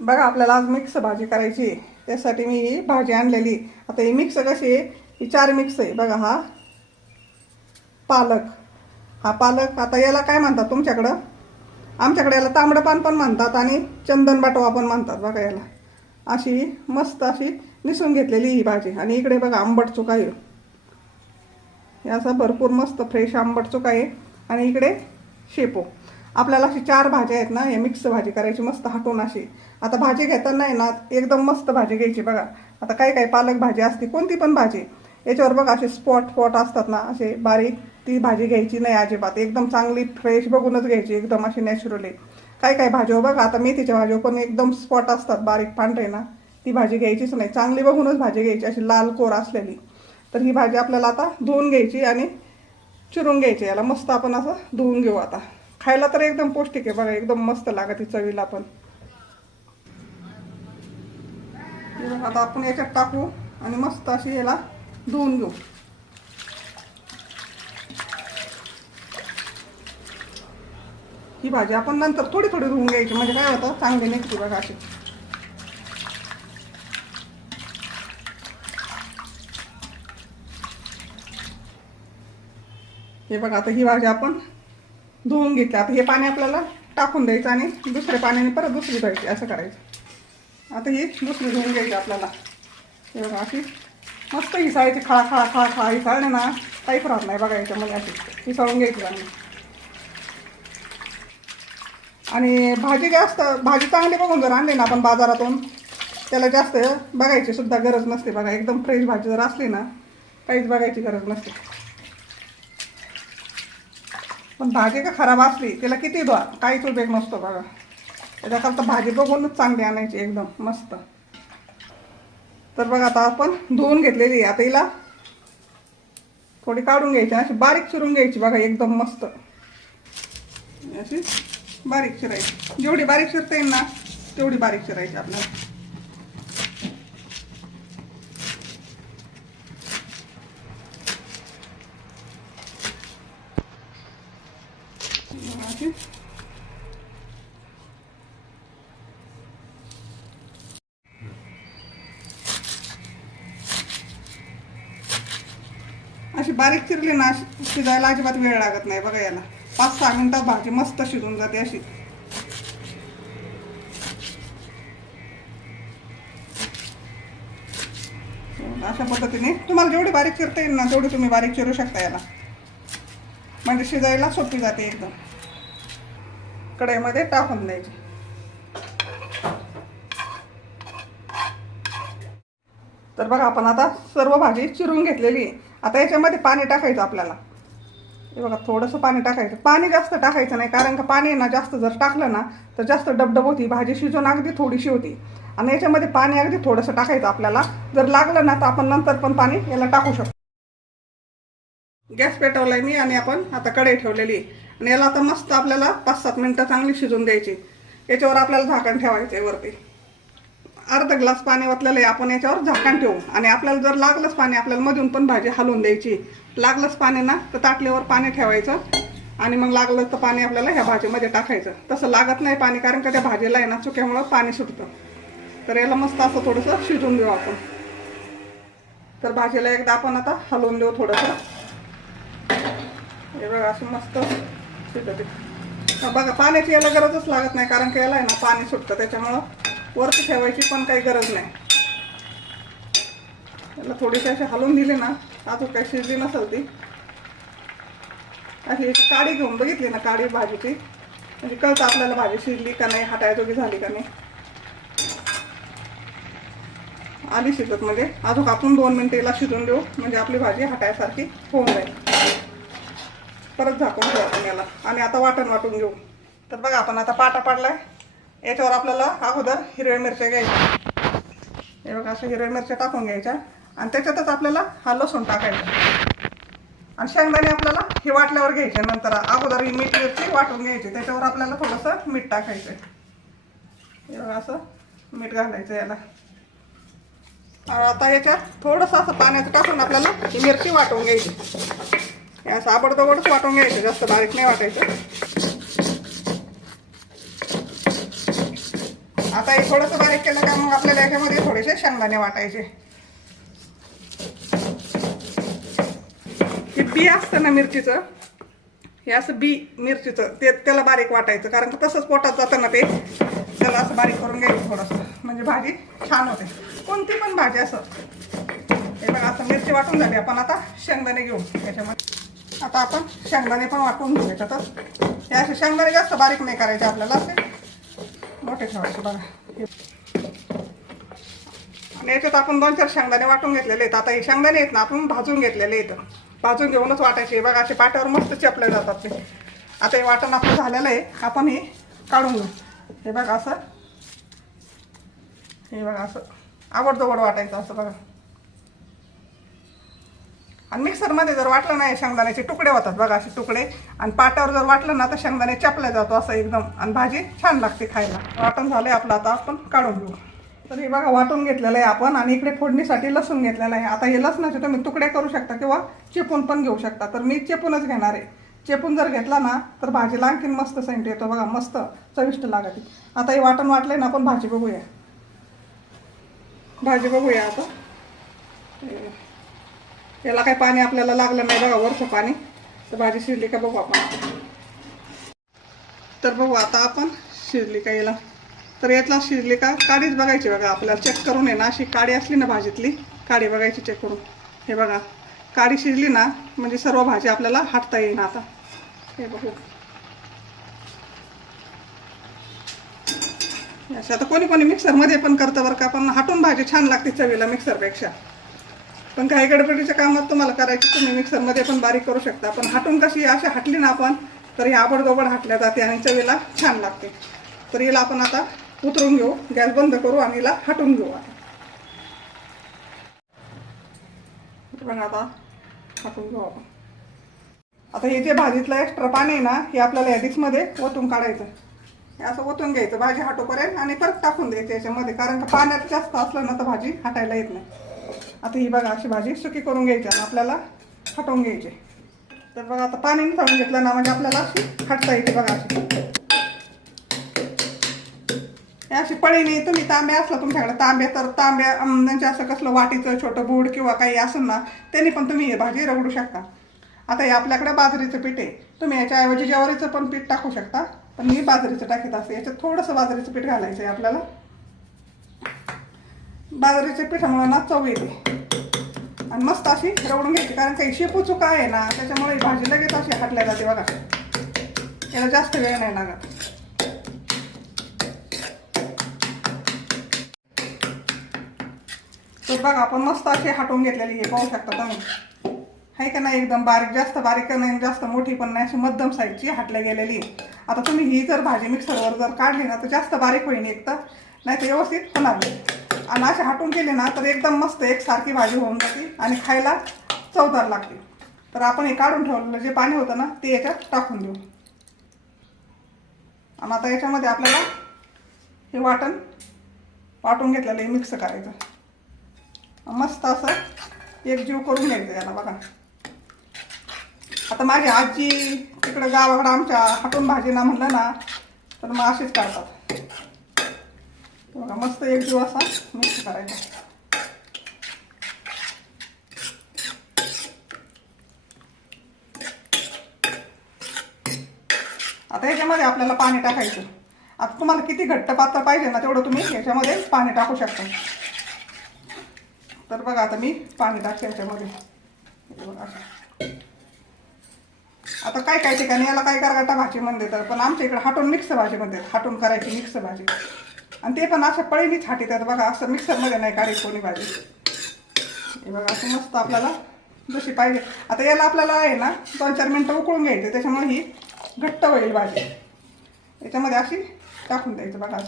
बघा आपल्याला आज मिक्स भाजी करायची आहे. त्यासाठी मी ही भाजी आणलेली. आता ही मिक्स कशी आहे, ही 4 मिक्स आहे. बघा हा पालक, हा पालक. आता याला काय म्हणतात तुमच्याकडं? आमच्याकडे याला तांबडं पान पण म्हणतात आणि चंदन बाटवा पण म्हणतात. बघा याला अशी मस्त अशी निसून घेतलेली ही भाजी. आणि इकडे बघा आंबट चुका आहे, हे असं भरपूर मस्त फ्रेश आंबट चुका आहे. आणि इकडे शेपू. आपल्याला अशी 4 भाज्या आहेत ना, हे मिक्स भाजी करायची मस्त हटून अशी. आता भाजी घेताना आहे ना एकदम मस्त भाजी घ्यायची. बघा आता काही पालक भाजी असते, कोणती पण भाजी, याच्यावर बघा असे स्पॉट असतात ना असे बारीक, ती भाजी घ्यायची नाही अजिबात. एकदम चांगली फ्रेश बघूनच घ्यायची, एकदम अशी नॅचरली. काही भाज्या बघा, आता मेथीच्या भाज्या पण एकदम स्पॉट असतात बारीक पांढरे ना, ती भाजी घ्यायचीच नाही. चांगली बघूनच भाजी घ्यायची, अशी लाल कोर असलेली. तर ही भाजी आपल्याला आता धुवून घ्यायची आणि चिरून घ्यायची. याला मस्त आपण असं धुवून घेऊ. आता खायला तर एकदम पौष्टिक आहे बघा, एकदम मस्त लागते चवीला पण. आता आपण याच्यात टाकू आणि मस्त अशी याला धुवून घेऊ. ही भाजी आपण नंतर थोडी धुवून घ्यायची, म्हणजे काय होतं चांगली निघते बघा अशी. हे बघा आता ही भाजी आपण धुवून घेतली. आता हे पाणी आपल्याला टाकून द्यायचं आणि दुसऱ्या पाण्याने परत दुसरी धुवायची, असं करायचं. आता ही दुसरी धुवून घ्यायची आपल्याला. हे बघा अशी मस्त हिसाळायची, खळा हिसाळणे ना काहीच राहत नाही बघा याच्यामध्ये. अशी हिसाळून घ्यायची आम्ही. आणि भाजी चांगली बघून जर आणली ना आपण बाजारातून, त्याला जास्त बघायची सुद्धा गरज नसते बघा. एकदम फ्रेश भाजी जर असली ना काहीच बघायची गरज नसते. पण भाजी का खराब असली त्याला किती धुवा काहीच उपयोग नसतो बघा. त्याच्याकरता भाजी बघूनच चांगली आणायची एकदम मस्त. तर बघा आता आपण धुवून घेतलेली आहे. आता हिला थोडी काढून घ्यायची, अशी बारीक चिरून घ्यायची बघा एकदम मस्त. अशी बारीक चिरायची, जेवढी बारीक चिरता येईल ना तेवढी बारीक चिरायची आपल्याला. अशी बारीक चिरली ना शिजायला अजिबात वेळ लागत नाही बघा. याला 5-6 मिनिटात भाजी मस्त शिजून जाते अशी. अशा पद्धतीने तुम्हाला जेवढी बारीक चिरता येईल ना तेवढी तुम्ही बारीक चिरू शकता याला, म्हणजे शिजायला सोपी जाते एकदम. कढईमध्ये टाकून द्यायची. तर बघा आपण आता सर्व भाजी चिरून घेतलेली आहे. आता याच्यामध्ये पाणी टाकायचं आपल्याला. हे बघा थोडंसं पाणी टाकायचं. पाणी जास्त टाकायचं नाही, कारण का पाणी ना जास्त जर टाकलं ना तर जास्त डबडब होती भाजी, शिजून अगदी थोडीशी होती. आणि याच्यामध्ये पाणी अगदी थोडंसं टाकायचं आपल्याला. जर लागलं ना तर आपण नंतर पण पाणी याला टाकू शकतो. गॅस पेटवलाय मी आणि आपण आता कढई ठेवलेली. आणि याला आता मस्त आपल्याला 5-7 मिनिटं चांगली शिजून द्यायची. याच्यावर आपल्याला झाकण ठेवायचं आहे वरती. अर्धा ग्लास पाणी ओतलेलं आहे, आपण याच्यावर झाकण ठेवू. आणि आपल्याला जर लागलंच पाणी, आपल्याला मधून पण भाजी हलवून द्यायची. लागलंच पाणी ना तर ताटलीवर पाणी ठेवायचं आणि मग लागलं तर पाणी आपल्याला ह्या भाजीमध्ये टाकायचं. तसं लागत नाही पाणी, कारण का त्या भाजीला आहे ना चुक्यामुळं पाणी सुटतं. तर याला मस्त असं थोडंसं शिजून देऊ आपण. तर भाजीला एकदा आपण आता हलवून देऊ थोडंसं. हे बघा असं मस्त शिजते बघा. पाण्याची याला गरजच लागत नाही, कारण की याला आहे ना पाणी सुटतं, त्याच्यामुळं वरती ठेवायची पण काही गरज नाही. याला थोडीशी अशी हलवून दिली ना, अजून काही शिजली नसेल ती, अशी काडी घेऊन बघितली ना काडी भाजीची, म्हणजे कळतं आपल्याला भाजी शिजली का नाही, हाताळ्याजोगी झाली का नाही. आली शिजत म्हणजे अजून आपण 2 मिनिटं याला शिजून देऊ, म्हणजे आपली भाजी हाताळ्यासारखी होऊन जाईल. परत झाकून ठेवू आपण याला आणि आता वाटून घेऊ. तर बघा आपण आता पाटा पाडलाय. याच्यावर आपल्याला अगोदर हिरव्या मिरच्या घ्यायच्या. हे बघा असं हिरव्या मिरच्या टाकून घ्यायच्या आणि त्याच्यातच आपल्याला हा लसूण टाकायचा. आणि शेंगदाणे आपल्याला हे वाटल्यावर घ्यायचे. नंतर अगोदर ही मीठ मिरची वाटून घ्यायची, त्याच्यावर आपल्याला थोडंसं मीठ टाकायचं. हे बघा असं मीठ घालायचं याला. आता याच्यात थोडंसं असं पाण्याचं टाकून आपल्याला ही मिरची वाटून घ्यायची. हे असं आबडदोबडच वाटून घ्यायचं, जास्त बारीक नाही वाटायचं. आता हे थोडंसं बारीक केलं का मग आपल्याला याच्यामध्ये थोडेसे शेंगदाणे वाटायचे. हे बी असतं ना मिरचीचं, हे असं बी मिरचीचं त्याला बारीक वाटायचं, कारण का तसंच पोटात जातं ना ते, त्याला असं बारीक करून घ्यायचं थोडंसं, म्हणजे भाजी छान होते. कोणती पण भाजी असं. हे बघा असं मिरची वाटून झाली. आपण आता शेंगदाणे घेऊ याच्यामध्ये. आता आपण शेंगदाणे पण वाटून घेऊ याच्यातच. हे असे शेंगदाणे जास्त बारीक नाही करायचे आपल्याला, असे मोठे ठेवायचे बघा. आणि याच्यात आपण 2-4 शेंगदाणे वाटून घेतलेले आहेत. आता हे शेंगदाणे आहेत ना आपण भाजून घेतलेले आहेत. भाजून घेऊनच वाटायचे बघा, असे पाट्यावर मस्त चेपले जातात ते. आता हे वाटण आपलं झालेलं आहे. आपण हे काढून घेऊ. हे बघा असं, हे बघा असं आवडजवड वाटायचं असं बघा. आणि मिक्सरमध्ये जर वाटलं नाही शेंगदाण्याचे तुकडे होतात बघा, असे तुकडे. आणि पाट्यावर जर वाटलं ना तर शेंगदाणे चपल्या जातो असं एकदम, आणि भाजी छान लागते खायला. वाटण झालंय आपलं, आता आपण काढून घेऊ. तर हे बघा वाटून घेतलेलं आहे आपण, आणि इकडे फोडणीसाठी लसूण घेतलेलं आहे. आता हे लसणाचे तुम्ही तुकडे करू शकता किंवा चेपून पण घेऊ शकता. तर मी चेपूनच घेणार आहे. चेपून जर घेतला ना तर भाजीला आणखीन मस्त सेंट येतो बघा, मस्त चविष्ट लागते. आता हे वाटण वाटलंय ना, आपण भाजी बघूया. भाजी बघूया आता. याला काही पाणी आपल्याला लागलं नाही बघा, वरचं पाणी. तर भाजी शिजली का बघू आपण. तर बघू आता आपण शिजली का याला. तर यातला शिजली का काडीच बघायची बघा आपल्याला, चेक करून आहे ना. अशी काडी असली ना भाजीतली, काडी बघायची चेक करून. हे बघा काडी शिजली ना म्हणजे सर्व भाजी आपल्याला हाटता येईल. आता हे बघू. असं आता कोणी कोणी मिक्सरमध्ये पण करतं बरं का, पण हाटून भाजी छान लागते चवीला मिक्सरपेक्षा. पण काही गडबडीच्या कामात तुम्हाला करायची, तुम्ही मिक्सरमध्ये पण बारीक करू शकता. पण हाटून कशी अशी हाटली ना आपण तर ही आबडदोबड हाटल्या जाते आणि चवीला छान लागते. तर हिला आपण आता उतरून घेऊ, गॅस बंद करू आणि हिला हाटून घेऊ. आता हाटून घेऊ आपण. आता हे जे भाजीतलं एक्स्ट्रा पाणी आहे ना, हे आपल्याला या डिशमध्ये ओतून काढायचं. हे असं ओतून घ्यायचं भाजी हाटोपर्यंत आणि परत टाकून द्यायचं याच्यामध्ये, कारण का पाण्यात जास्त असलं ना तर भाजी हाटायला येत नाही. आता ही बघा अशी भाजी सुकी करून घ्यायची आणि आपल्याला हटवून घ्यायची. तर बघा आता पाणी निथळून घेतलं ना म्हणजे आपल्याला अशी हटता येते बघा. अशी पळी नाही. तुम्ही तांबे असला तुमच्याकडे तांबे, तर तांब्या म्हणजे असं कसलं वाटीचं छोटं बूड किंवा काही असेल ना त्याने पण तुम्ही ही भाजी रगडू शकता. आता हे आपल्याकडे बाजरीचं पीठ आहे, तुम्ही याच्याऐवजी ज्वारीचं पण पीठ टाकू शकता. पण मी बाजरीचं टाकीत असते. याच्यात थोडंसं बाजरीचं पीठ घालायचं आहे आपल्याला. बाजरीच्या पिठामुळे ना चव येते आणि मस्त अशी रगडून घ्यायची, कारण काही शेपू चुका आहे ना त्याच्यामुळे भाजी लगेच अशी हाटल्या जाते बघा. याला जास्त वेळ नाही लागत. तर बघा आपण मस्त अशी हाटून घेतलेली हे पाहू शकता तुम्ही. आहे का नाही, एकदम बारीक, जास्त बारीक नाही जास्त मोठी पण नाही, अशी मध्यम साईजची हाटल्या गेलेली. आता तुम्ही ही जर भाजी मिक्सरवर जर काढली ना तर जास्त बारीक होईल एक तर, नाही तर व्यवस्थित होणार नाही. आणि अशी हाटून केली ना तर एकदम मस्त एकसारखी भाजी होऊन जाते आणि खायला चवदार लागते. तर आपण हे काढून ठेवलेलं जे पाणी होतं ना ते याच्यात टाकून देऊ. आणि आता याच्यामध्ये आपल्याला हे वाटून घेतलेलं हे मिक्स करायचं. मस्त असं एकजीव करून घ्यायचं याला बघा. आता माझी आजी तिकडे गावाकडं आमच्या हाटून भाजी ना म्हणलं ना तर मग अशीच करतात बघा. मस्त एकजीव असा मिक्स करायचा. आता याच्यामध्ये आपल्याला पाणी टाकायचं. आता तुम्हाला किती घट्ट पातळ पाहिजे ना तेवढं तुम्ही याच्यामध्ये पाणी टाकू शकता. तर बघा आता मी पाणी टाकते याच्यामध्ये. आता काय ठिकाणी याला काय गरगाटा भाजी म्हणते तर, पण आमच्या इकडे हाटून मिक्स भाजी म्हणते. हाटून करायची मिक्स भाजी, आणि ते पण अशा पळीनीच हाटीतात बघा. असं मिक्सरमध्ये नाही काढायची कोणी भाजी. हे बघा असं मस्त आपल्याला जशी पाहिजे. आता याला आपल्याला आहे ना 2-4 मिनटं उकळून घ्यायचे, त्याच्यामुळे ही घट्ट होईल भाजी. याच्यामध्ये अशी टाकून द्यायचं बघा.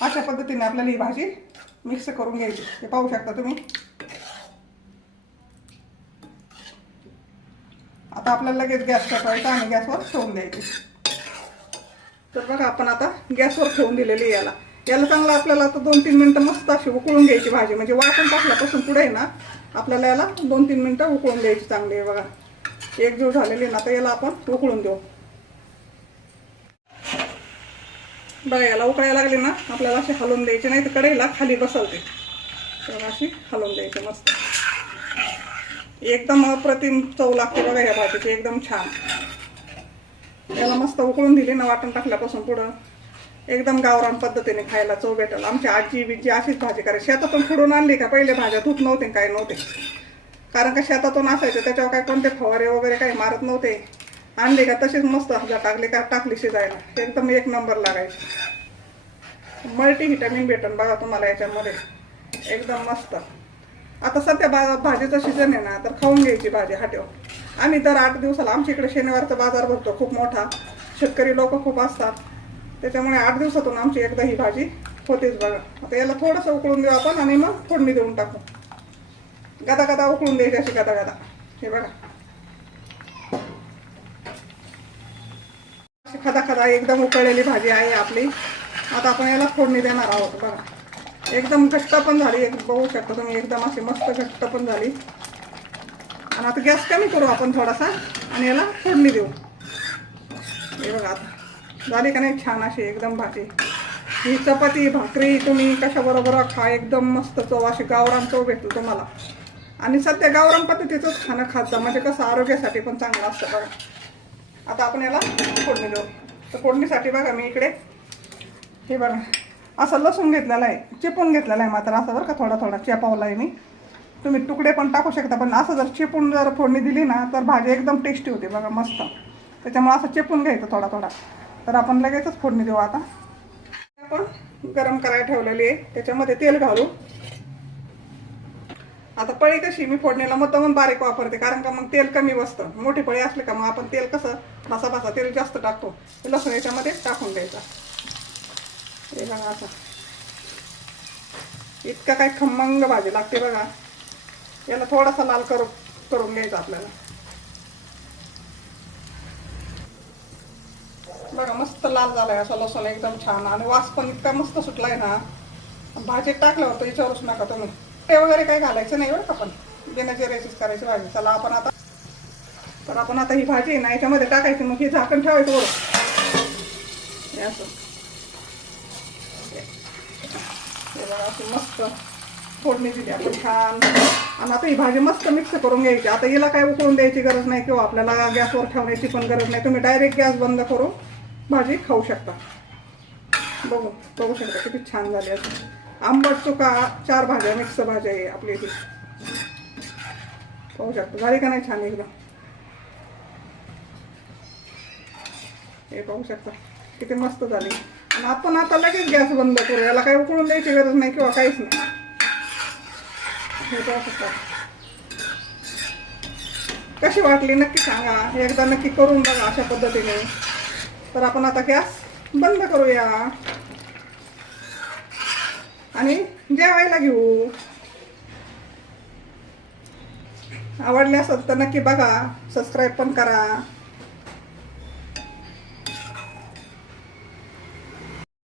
अशा पद्धतीने आपल्याला ही भाजी मिक्स करून घ्यायची. हे पाहू शकता तुम्ही. आता आपल्याला लगेच गॅस पेटवायचा आणि गॅसवर ठेवून द्यायची. तर बघा आपण आता गॅसवर ठेवून दिलेली याला चांगलं आपल्याला आता 2-3 मिनटं मस्त अशी उकळून घ्यायची भाजी. म्हणजे वाटण टाकल्यापासून पुढे ना आपल्याला याला 2-3 मिनटं उकळून द्यायची चांगली. आहे बघा एकजीव झालेली ना. तर याला आपण उकळून देऊ. बघा याला उकळायला लागली ना आपल्याला अशी हलवून द्यायची, नाही तर कढईला खाली बसवते. तर अशी हलवून द्यायची मस्त. एकदम अप्रतिम चव लागते बघा या भाजीची, एकदम छान. याला मस्त उकळून दिली ना वाटण टाकल्यापासून पुढं एकदम गावरान पद्धतीने खायला चव भेटेल. आमची आजी बिजी अशीच भाजी करायची. शेतातून खुडून आणली का पहिले भाज्या धूत नव्हते काय नव्हते, कारण का शेतातून असायचं त्याच्यावर काय कोणते फवारे वगैरे काही मारत नव्हते. आणली का तशीच मस्त भाज्या टाकली शिजायला, एकदम एक नंबर लागायची. मल्टी व्हिटॅमिन भेटन बघा तुम्हाला याच्यामध्ये, एकदम मस्त. आता सध्या भाजीचं सीजन आहे ना, तर खाऊन घ्यायची भाजी हाटेवर. आम्ही दर 8 दिवसाला, आमच्या इकडे शनिवारचा बाजार भरतो खूप मोठा, शेतकरी लोक खूप असतात, त्याच्यामुळे 8 दिवसातून आमची एकदा ही भाजी होतेच बघा. आता याला थोडंसं उकळून देऊ आपण आणि मग फोडणी देऊन टाकू. गदा गदा उकळून द्यायची अशी गदा गदा. हे बघा अशी खदा खदा एकदम उकळलेली भाजी आहे आपली. आता आपण याला फोडणी देणार आहोत बघा. एकदम घट्ट पण झाली, बघू शकता तुम्ही, एकदम अशी मस्त घट्ट पण झाली. आणि आता गॅस कमी करू आपण थोडासा आणि याला फोडणी देऊ. हे बघा आता झाली का नाही छान अशी एकदम भाजी. ही चपाती भाकरी तुम्ही कशाबरोबर खा, एकदम मस्त चव, अशी गावरान चव भेटतो तुम्हाला. आणि सध्या गावरान पद्धतीचंच खाणं खात जा, म्हणजे कसं आरोग्यासाठी पण चांगलं असतं बघा. आता आपण याला फोडणी देऊ. तर फोडणीसाठी बघा मी इकडे हे बघा असं लसूण घेतलेला आहे, चिपून घेतलेला आहे मात्र असं बरं का, थोडा थोडा चेपावला आहे मी. तुम्ही तुकडे पण टाकू शकता, पण असं जर चिपून जर फोडणी दिली ना तर भाजी एकदम टेस्टी होते बघा मस्त. त्याच्यामुळे असं चिपून घ्यायचं थोडा थोडा. तर आपण लगेचच फोडणी देऊ. आता आपण गरम करायला ठेवलेली आहे, त्याच्यामध्ये तेल घालू. आता पळी कशी मी फोडणीला मग बारीक वापरते, कारण का मग तेल कमी बसतं. मोठी पळी असली का मग आपण तेल कसं भासा तेल जास्त टाकतो. लसूण याच्यामध्ये टाकून द्यायचा. हे बघा असं इतका काही खमंग भाजी लागते बघा. याला थोडासा लाल करून घ्यायचा आपल्याला. बघा मस्त लाल झालाय असा लसूण, एकदम छान. आणि वास पण इतका मस्त सुटलाय ना, भाजीत टाकल्यावर तर विचारूच नका तुम्ही. ते वगैरे काही घालायचं नाही बरं का, पण बिना जिऱ्याचीच करायची भाजी. चला आपण आता ही भाजी ना याच्यामध्ये टाकायची, मग हे झाकण ठेवायचं वर असं. हे बघा अशी मस्त फोडणी दिली आपण छान. आणि आता ही भाजी मस्त मिक्स करून घ्यायची. आता हिला काय उकळून द्यायची गरज नाही किंवा आपल्याला गॅसवर ठेवण्याची पण गरज नाही. तुम्ही डायरेक्ट गॅस बंद करून भाजी खाऊ शकता. बघू शकता किती छान झाली. असं आंबट चुका 4 भाज्या मिक्स भाज्या आहे आपली इथे. पाहू शकता झाली का नाही छान एकदम. हे पाहू शकता किती मस्त झाली. आणि आपण आता लगेच गॅस बंद करू. याला काही उकळून द्यायची गरज नाही किंवा काहीच नाही. हे पाहू शकता. कशी वाटली नक्की सांगा, एकदा नक्की करून बघा अशा पद्धतीने. तर आपण आता गॅस बंद करूया आणि जेवायला घेऊ. आवडले असेल तर नक्की बघा, सबस्क्राईब पण करा.